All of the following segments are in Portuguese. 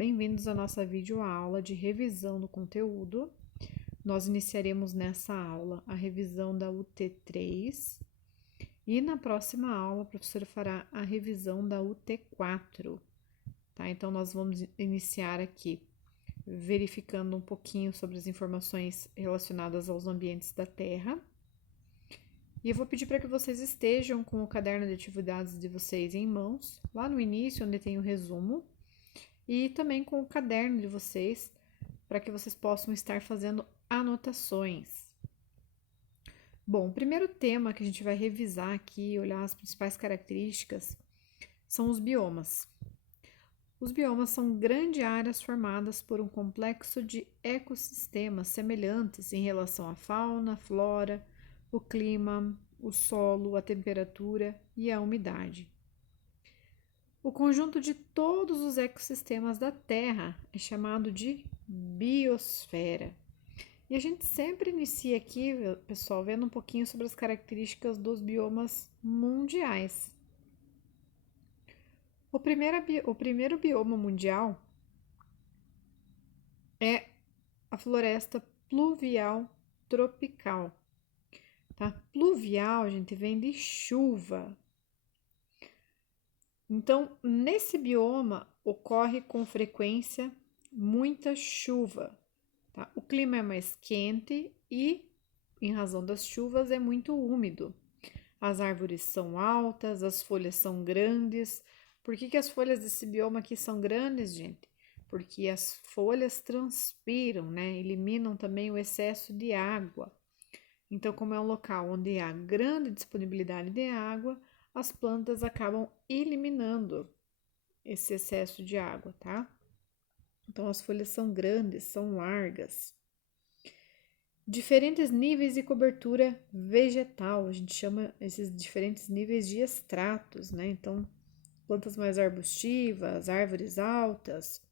Bem-vindos à nossa videoaula de revisão do conteúdo. Nós iniciaremos nessa aula a revisão da UT3 e na próxima aula a professora fará a revisão da UT4, tá? Então, nós vamos iniciar aqui verificando um pouquinho sobre as informações relacionadas aos ambientes da Terra. E eu vou pedir para que vocês estejam com o caderno de atividades de vocês em mãos, lá no início, onde tem o resumo, e também com o caderno de vocês, para que vocês possam estar fazendo anotações. Bom, o primeiro tema que a gente vai revisar aqui, olhar as principais características, são os biomas. Os biomas são grandes áreas formadas por um complexo de ecossistemas semelhantes em relação à fauna, flora, o clima, o solo, a temperatura e a umidade. O conjunto de todos os ecossistemas da Terra é chamado de biosfera. E a gente sempre inicia aqui, pessoal, vendo um pouquinho sobre as características dos biomas mundiais. O primeiro bioma mundial é a floresta pluvial tropical. Tá? Pluvial, a gente vem de chuva. Então, nesse bioma ocorre com frequência muita chuva. Tá? O clima é mais quente e, em razão das chuvas, é muito úmido. As árvores são altas, as folhas são grandes. Por que as folhas desse bioma aqui são grandes, gente? Porque as folhas transpiram, né? Eliminam também o excesso de água. Então, como é um local onde há grande disponibilidade de água, as plantas acabam eliminando esse excesso de água, tá? Então, as folhas são grandes, são largas. Diferentes níveis de cobertura vegetal, a gente chama esses diferentes níveis de estratos, né? Então, plantas mais arbustivas, árvores altas,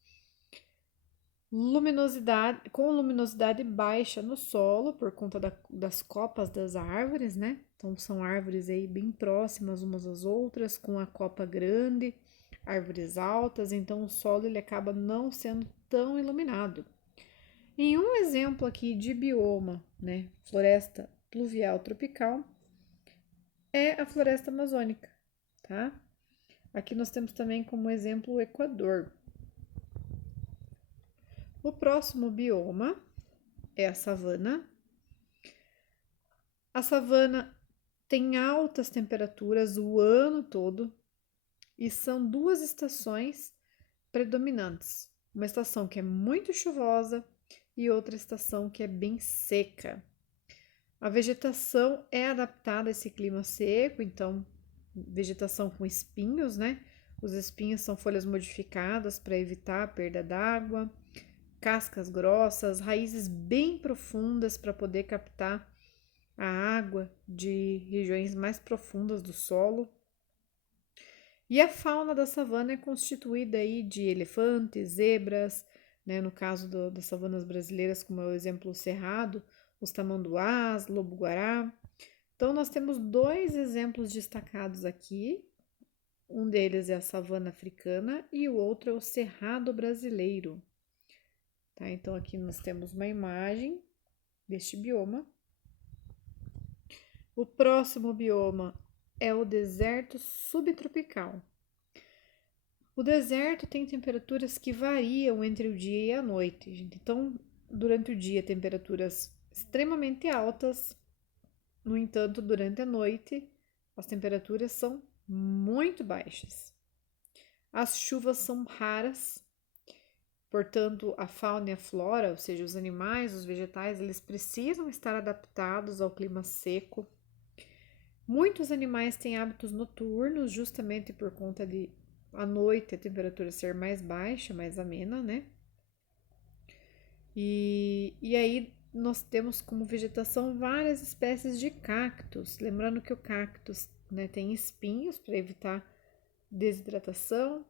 com luminosidade baixa no solo por conta das copas das árvores, né? Então, são árvores aí bem próximas umas às outras, com a copa grande, árvores altas, então o solo ele acaba não sendo tão iluminado. Em um exemplo aqui de bioma, né, floresta pluvial tropical, é a floresta amazônica, tá? Aqui nós temos também como exemplo o Equador. O próximo bioma é a savana. A savana tem altas temperaturas o ano todo e são duas estações predominantes. Uma estação que é muito chuvosa e outra estação que é bem seca. A vegetação é adaptada a esse clima seco, então, vegetação com espinhos, né? Os espinhos são folhas modificadas para evitar a perda d'água, cascas grossas, raízes bem profundas para poder captar a água de regiões mais profundas do solo. E a fauna da savana é constituída aí de elefantes, zebras, né, no caso das savanas brasileiras, como é o exemplo cerrado, os tamanduás, lobo-guará. Então, nós temos dois exemplos destacados aqui. Um deles é a savana africana e o outro é o cerrado brasileiro. Tá? Então, aqui nós temos uma imagem deste bioma. O próximo bioma é o deserto subtropical. O deserto tem temperaturas que variam entre o dia e a noite, gente. Então, durante o dia, temperaturas extremamente altas. No entanto, durante a noite, as temperaturas são muito baixas. As chuvas são raras, portanto, a fauna e a flora, ou seja, os animais, os vegetais, eles precisam estar adaptados ao clima seco. Muitos animais têm hábitos noturnos, justamente por conta de à noite a temperatura ser mais baixa, mais amena, né? E aí nós temos como vegetação várias espécies de cactos. Lembrando que o cactus, né, tem espinhos para evitar desidratação,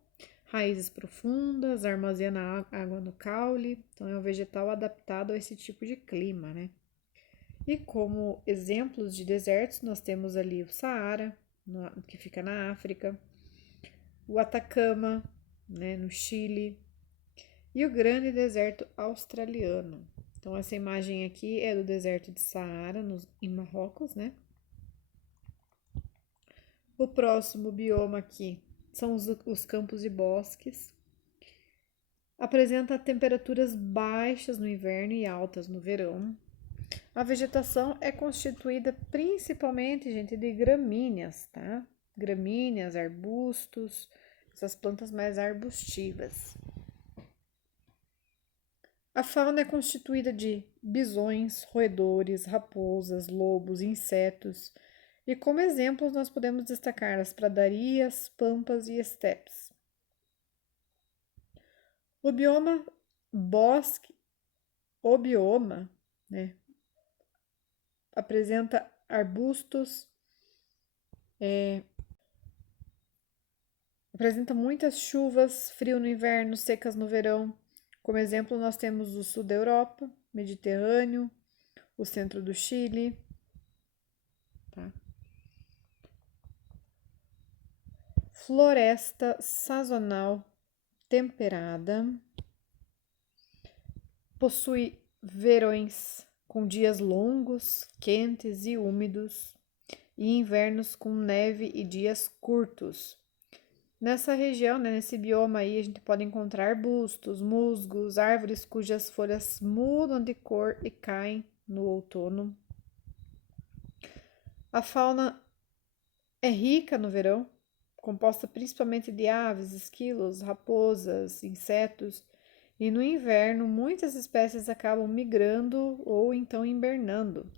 raízes profundas, armazena água no caule. Então é um vegetal adaptado a esse tipo de clima, né? E como exemplos de desertos, nós temos ali o Saara, que fica na África, o Atacama, né, no Chile, e o grande deserto australiano. Então, essa imagem aqui é do deserto de Saara, em Marrocos, né? O próximo bioma aqui são os campos e bosques. Apresenta temperaturas baixas no inverno e altas no verão. A vegetação é constituída principalmente, gente, de gramíneas, tá? Gramíneas, arbustos, essas plantas mais arbustivas. A fauna é constituída de bisões, roedores, raposas, lobos, insetos. E como exemplos, nós podemos destacar as pradarias, pampas e estepes. O bioma bosque, o bioma, né, apresenta arbustos, apresenta muitas chuvas, frio no inverno, secas no verão. Como exemplo, nós temos o sul da Europa, Mediterrâneo, o centro do Chile, tá? Floresta sazonal temperada. Possui verões com dias longos, quentes e úmidos, e invernos com neve e dias curtos. Nessa região, né, nesse bioma aí, a gente pode encontrar arbustos, musgos, árvores cujas folhas mudam de cor e caem no outono. A fauna é rica no verão, composta principalmente de aves, esquilos, raposas, insetos, e no inverno muitas espécies acabam migrando ou então hibernando.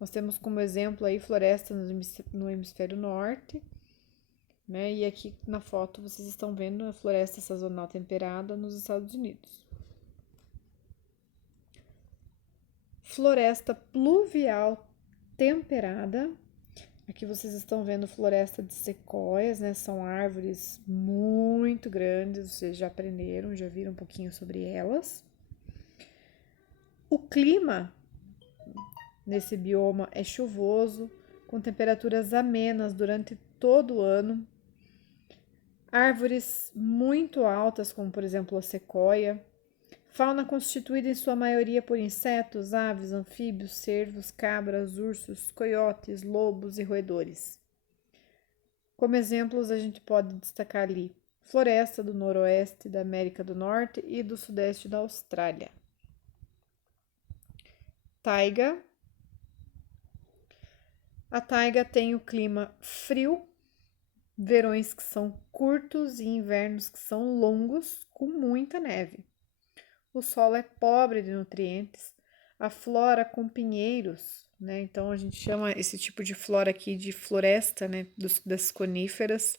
Nós temos como exemplo aí florestas no hemisfério norte, né? E aqui na foto vocês estão vendo a floresta sazonal temperada nos Estados Unidos. Floresta pluvial temperada. Aqui vocês estão vendo floresta de sequoias, né? São árvores muito grandes, vocês já aprenderam, já viram um pouquinho sobre elas. O clima nesse bioma é chuvoso, com temperaturas amenas durante todo o ano. Árvores muito altas, como por exemplo a sequoia. Fauna constituída em sua maioria por insetos, aves, anfíbios, cervos, cabras, ursos, coiotes, lobos e roedores. Como exemplos, a gente pode destacar ali floresta do noroeste da América do Norte e do sudeste da Austrália. Taiga. A taiga tem o clima frio, verões que são curtos e invernos que são longos, com muita neve. O solo é pobre de nutrientes, a flora com pinheiros, né? Então a gente chama esse tipo de flora aqui de floresta, né? Das coníferas.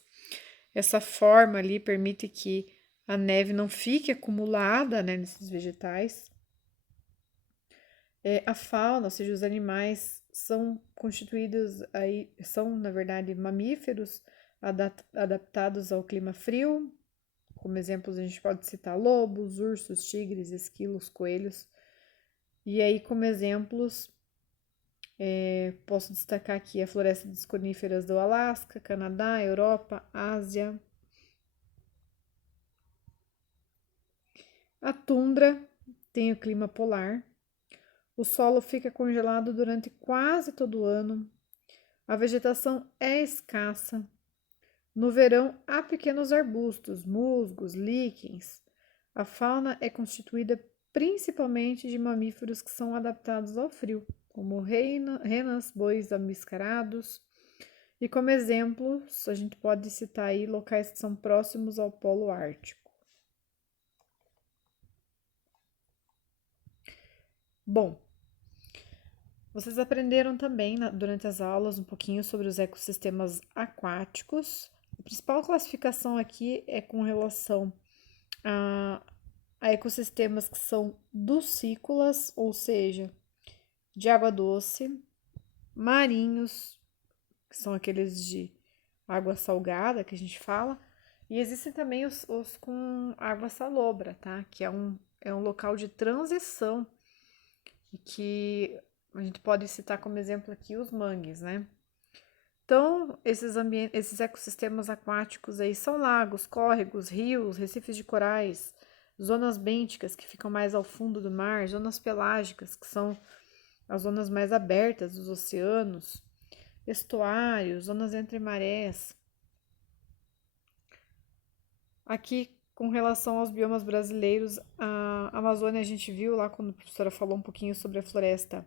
Essa forma ali permite que a neve não fique acumulada, né, nesses vegetais. A fauna, ou seja, os animais são constituídos aí, são na verdade mamíferos adaptados ao clima frio. Como exemplos, a gente pode citar lobos, ursos, tigres, esquilos, coelhos. E aí, como exemplos, posso destacar aqui a floresta das coníferas do Alasca, Canadá, Europa, Ásia. A tundra tem o clima polar. O solo fica congelado durante quase todo o ano. A vegetação é escassa. No verão, há pequenos arbustos, musgos, líquens. A fauna é constituída principalmente de mamíferos que são adaptados ao frio, como renas, bois amiscarados. E como exemplos, a gente pode citar aí locais que são próximos ao Polo Ártico. Bom, vocês aprenderam também durante as aulas um pouquinho sobre os ecossistemas aquáticos. A principal classificação aqui é com relação a ecossistemas que são ducícolas, ou seja, de água doce, marinhos, que são aqueles de água salgada que a gente fala, e existem também os com água salobra, tá? Que é um local de transição e que a gente pode citar como exemplo aqui os mangues, né? Então, esses ecossistemas aquáticos aí são lagos, córregos, rios, recifes de corais, zonas bênticas, que ficam mais ao fundo do mar, zonas pelágicas, que são as zonas mais abertas dos oceanos, estuários, zonas entre marés. Aqui, com relação aos biomas brasileiros, a Amazônia a gente viu lá quando a professora falou um pouquinho sobre a floresta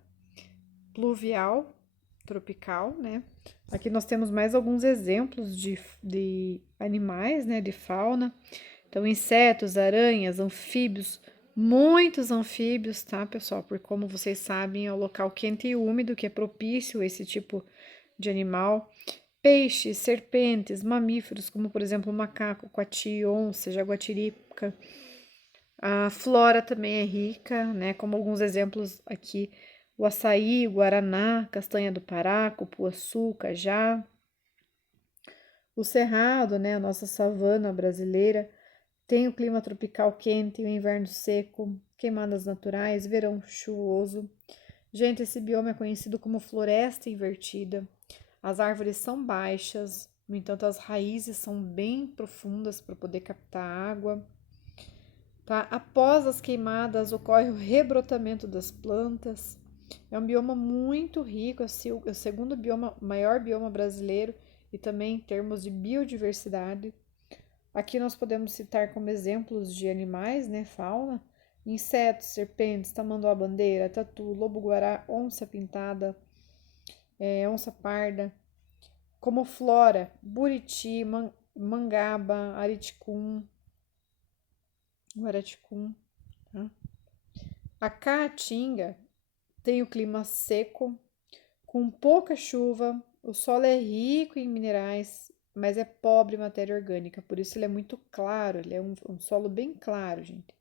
pluvial, tropical, né? Aqui nós temos mais alguns exemplos de animais, né? De fauna. Então, insetos, aranhas, anfíbios, muitos anfíbios, tá, pessoal? Porque, como vocês sabem, é um local quente e úmido que é propício a esse tipo de animal. Peixes, serpentes, mamíferos, como por exemplo o macaco, coati, onça, jaguatirica. A flora também é rica, né? Como alguns exemplos aqui, o açaí, o guaraná, castanha do Pará, cupuaçu, cajá. O cerrado, né? A nossa savana brasileira, tem o clima tropical quente, o inverno seco, queimadas naturais, verão chuvoso. Gente, esse bioma é conhecido como floresta invertida. As árvores são baixas, no entanto, as raízes são bem profundas para poder captar água. Tá? Após as queimadas, ocorre o rebrotamento das plantas. É um bioma muito rico, é o segundo bioma, maior bioma brasileiro e também em termos de biodiversidade. Aqui nós podemos citar como exemplos de animais, né, fauna, insetos, serpentes, tamanduá-bandeira, tatu, lobo-guará, onça pintada, onça parda. Como flora, buriti, mangaba, ariticum, guaraticum. Tá? A caatinga tem o clima seco, com pouca chuva, o solo é rico em minerais, mas é pobre em matéria orgânica, por isso ele é muito claro, ele é um solo bem claro, gente.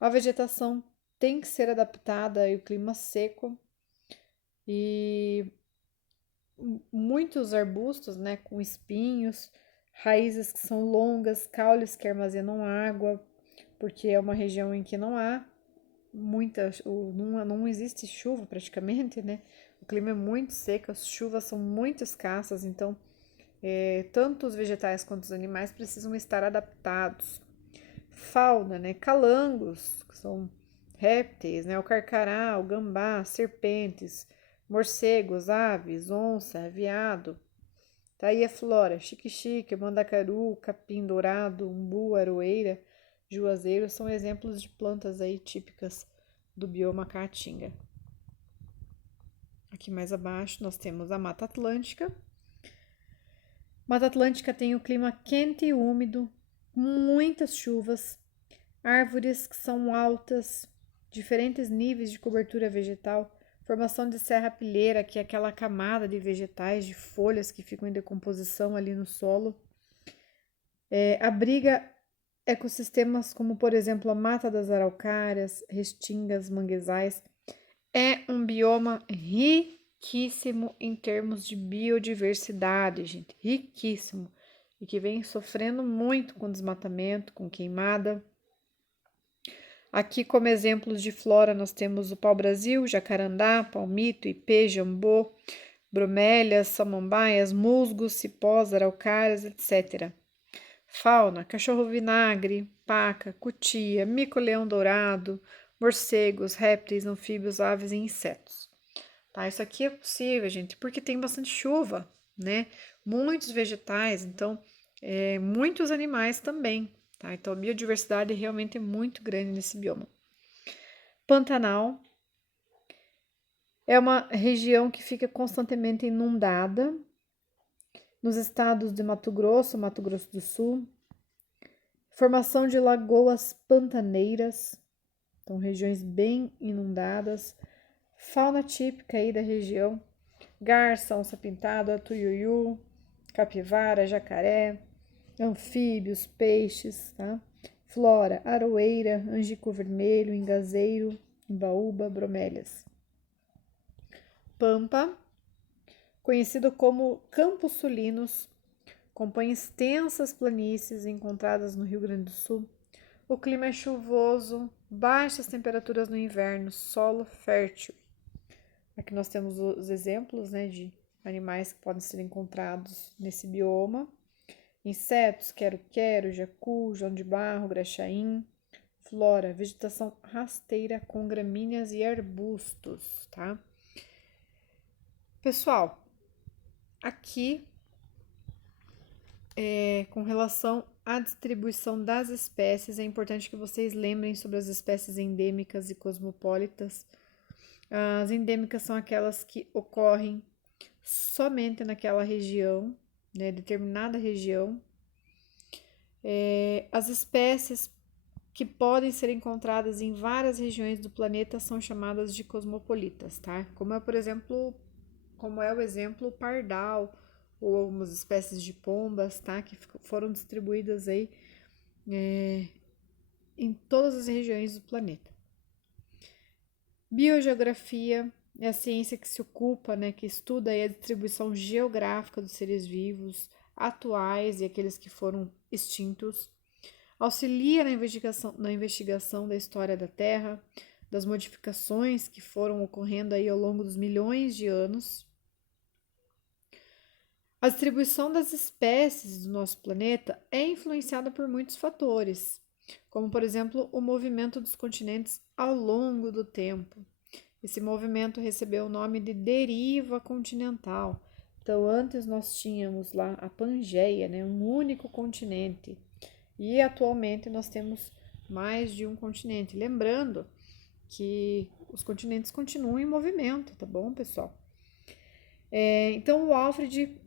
A vegetação tem que ser adaptada ao clima seco e muitos arbustos, né, com espinhos, raízes que são longas, caules que armazenam água, porque é uma região em que não há não existe chuva praticamente, né? O clima é muito seco, as chuvas são muito escassas, então tanto os vegetais quanto os animais precisam estar adaptados. Fauna, né? Calangos, que são répteis, né? O carcará, o gambá, serpentes, morcegos, aves, onça, veado. Tá aí a flora, xique-xique, mandacaru, capim dourado, umbu, aroeira, juazeiro são exemplos de plantas aí típicas do bioma caatinga. Aqui mais abaixo nós temos a Mata Atlântica. Mata Atlântica tem o clima quente e úmido, muitas chuvas, árvores que são altas, diferentes níveis de cobertura vegetal, formação de serrapilheira, que é aquela camada de vegetais, de folhas que ficam em decomposição ali no solo. Abriga ecossistemas como, por exemplo, a Mata das Araucárias, restingas, manguezais. É um bioma riquíssimo em termos de biodiversidade, gente, riquíssimo. E que vem sofrendo muito com desmatamento, com queimada. Aqui, como exemplos de flora, nós temos o pau-brasil, jacarandá, palmito, ipê, jambô, bromélias, samambaias, musgos, cipós, araucárias, etc. Fauna, cachorro-vinagre, paca, cutia, mico-leão dourado, morcegos, répteis, anfíbios, aves e insetos. Tá? Isso aqui é possível, gente, porque tem bastante chuva, né? Muitos vegetais, então, muitos animais também, tá? Então, a biodiversidade realmente é muito grande nesse bioma. Pantanal é uma região que fica constantemente inundada nos estados de Mato Grosso do Sul. Formação de lagoas pantaneiras, então regiões bem inundadas. Fauna típica aí da região: garça, onça-pintada, tuiuiu, capivara, jacaré, anfíbios, peixes, tá? Flora, aroeira, angico vermelho, engazeiro, imbaúba, bromélias. Pampa, conhecido como Campos Sulinos, compõe extensas planícies encontradas no Rio Grande do Sul. O clima é chuvoso, baixas temperaturas no inverno, solo fértil. Aqui nós temos os exemplos, né, de animais que podem ser encontrados nesse bioma. Insetos, quero-quero, jacu, joão de barro, graxaim. Flora, vegetação rasteira com gramíneas e arbustos, tá? Pessoal, aqui com relação à distribuição das espécies, é importante que vocês lembrem sobre as espécies endêmicas e cosmopolitas. As endêmicas são aquelas que ocorrem somente naquela região, né, determinada região. As espécies que podem ser encontradas em várias regiões do planeta são chamadas de cosmopolitas, tá? Como é o exemplo o pardal ou algumas espécies de pombas, tá? Que foram distribuídas aí em todas as regiões do planeta. Biogeografia é a ciência que se ocupa, né, que estuda aí a distribuição geográfica dos seres vivos atuais e aqueles que foram extintos. Auxilia na investigação da história da Terra, das modificações que foram ocorrendo aí ao longo dos milhões de anos. A distribuição das espécies do nosso planeta é influenciada por muitos fatores, como, por exemplo, o movimento dos continentes ao longo do tempo. Esse movimento recebeu o nome de deriva continental. Então, antes nós tínhamos lá a Pangeia, né, um único continente, e atualmente nós temos mais de um continente. Lembrando que os continentes continuam em movimento, tá bom, pessoal? Então, o Alfred,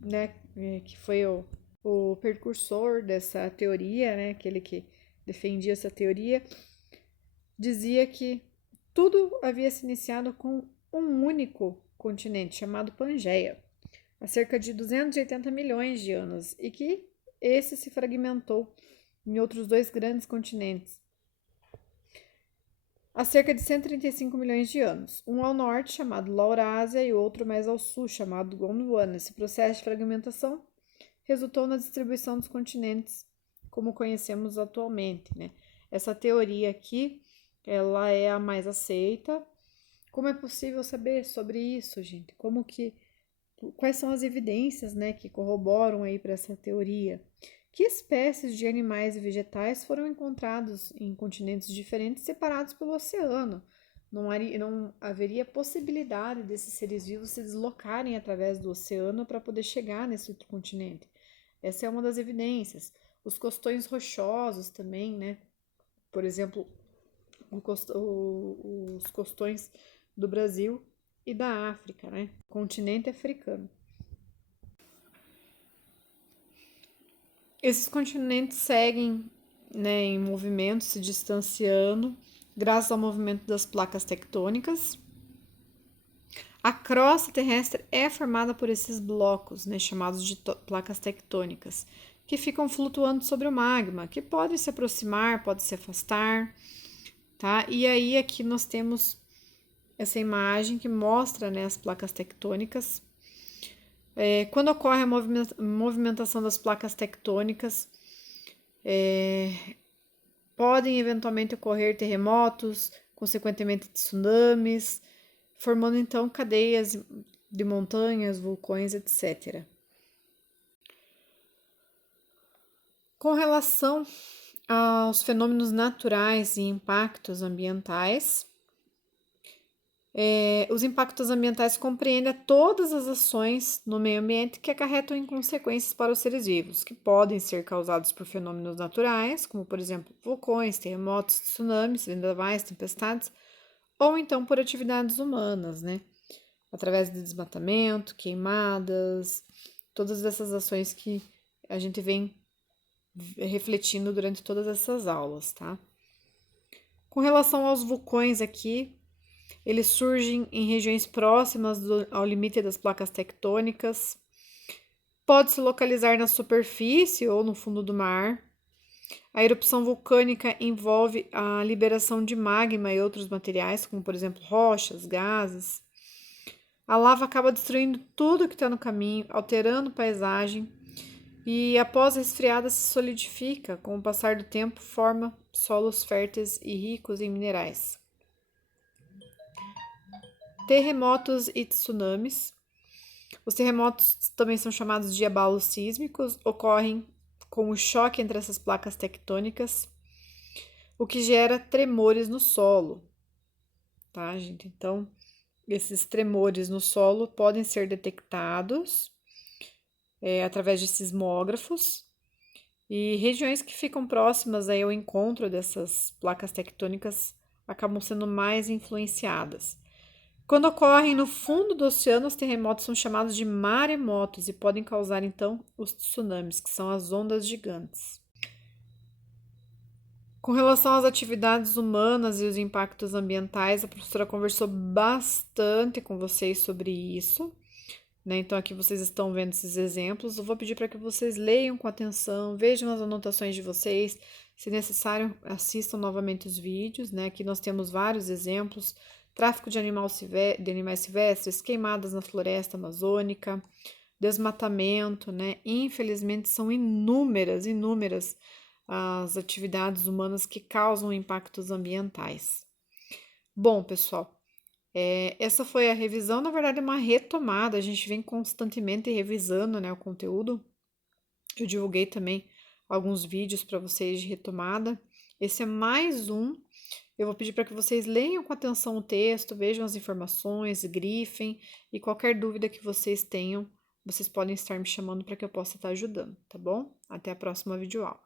né, que foi o precursor dessa teoria, né, aquele que defendia essa teoria, dizia que tudo havia se iniciado com um único continente chamado Pangeia, há cerca de 280 milhões de anos, e que esse se fragmentou em outros dois grandes continentes há cerca de 135 milhões de anos, um ao norte chamado Laurásia e outro mais ao sul chamado Gondwana. Esse processo de fragmentação resultou na distribuição dos continentes como conhecemos atualmente, né? Essa teoria aqui, ela é a mais aceita. Como é possível saber sobre isso, gente? Quais são as evidências, né, que corroboram aí para essa teoria? Que espécies de animais e vegetais foram encontrados em continentes diferentes separados pelo oceano? Não haveria possibilidade desses seres vivos se deslocarem através do oceano para poder chegar nesse outro continente. Essa é uma das evidências. Os costões rochosos também, né? Por exemplo, os costões do Brasil e da África, né? Continente africano. Esses continentes seguem, né, em movimento, se distanciando, graças ao movimento das placas tectônicas. A crosta terrestre é formada por esses blocos, né, chamados de placas tectônicas, que ficam flutuando sobre o magma, que pode se aproximar, pode se afastar, tá? E aí aqui nós temos essa imagem que mostra, né, as placas tectônicas. Quando ocorre a movimentação das placas tectônicas, podem eventualmente ocorrer terremotos, consequentemente tsunamis, formando então cadeias de montanhas, vulcões, etc. Com relação aos fenômenos naturais e impactos ambientais, os impactos ambientais compreendem todas as ações no meio ambiente que acarretam em consequências para os seres vivos, que podem ser causados por fenômenos naturais, como por exemplo vulcões, terremotos, tsunamis, vendavais, tempestades, ou então por atividades humanas, né? Através de desmatamento, queimadas, todas essas ações que a gente vem refletindo durante todas essas aulas, tá? Com relação aos vulcões aqui, eles surgem em regiões próximas ao limite das placas tectônicas. Pode se localizar na superfície ou no fundo do mar. A erupção vulcânica envolve a liberação de magma e outros materiais, como por exemplo rochas, gases. A lava acaba destruindo tudo que está no caminho, alterando a paisagem e após a resfriada se solidifica. Com o passar do tempo, forma solos férteis e ricos em minerais. Terremotos e tsunamis. Os terremotos também são chamados de abalos sísmicos, ocorrem com o choque entre essas placas tectônicas, o que gera tremores no solo, tá, gente? Então, esses tremores no solo podem ser detectados através de sismógrafos e regiões que ficam próximas aí ao encontro dessas placas tectônicas acabam sendo mais influenciadas. Quando ocorrem no fundo do oceano, os terremotos são chamados de maremotos e podem causar, então, os tsunamis, que são as ondas gigantes. Com relação às atividades humanas e os impactos ambientais, a professora conversou bastante com vocês sobre isso, né? Então, aqui vocês estão vendo esses exemplos. Eu vou pedir para que vocês leiam com atenção, vejam as anotações de vocês. Se necessário, assistam novamente os vídeos, né? Aqui nós temos vários exemplos: tráfico de animais silvestres, queimadas na floresta amazônica, desmatamento, né? Infelizmente, são inúmeras as atividades humanas que causam impactos ambientais. Bom, pessoal, essa foi a revisão, na verdade é uma retomada, a gente vem constantemente revisando, né, o conteúdo. Eu divulguei também alguns vídeos para vocês de retomada. Esse é mais um. Eu vou pedir para que vocês leiam com atenção o texto, vejam as informações, grifem, e qualquer dúvida que vocês tenham, vocês podem estar me chamando para que eu possa estar ajudando, tá bom? Até a próxima videoaula.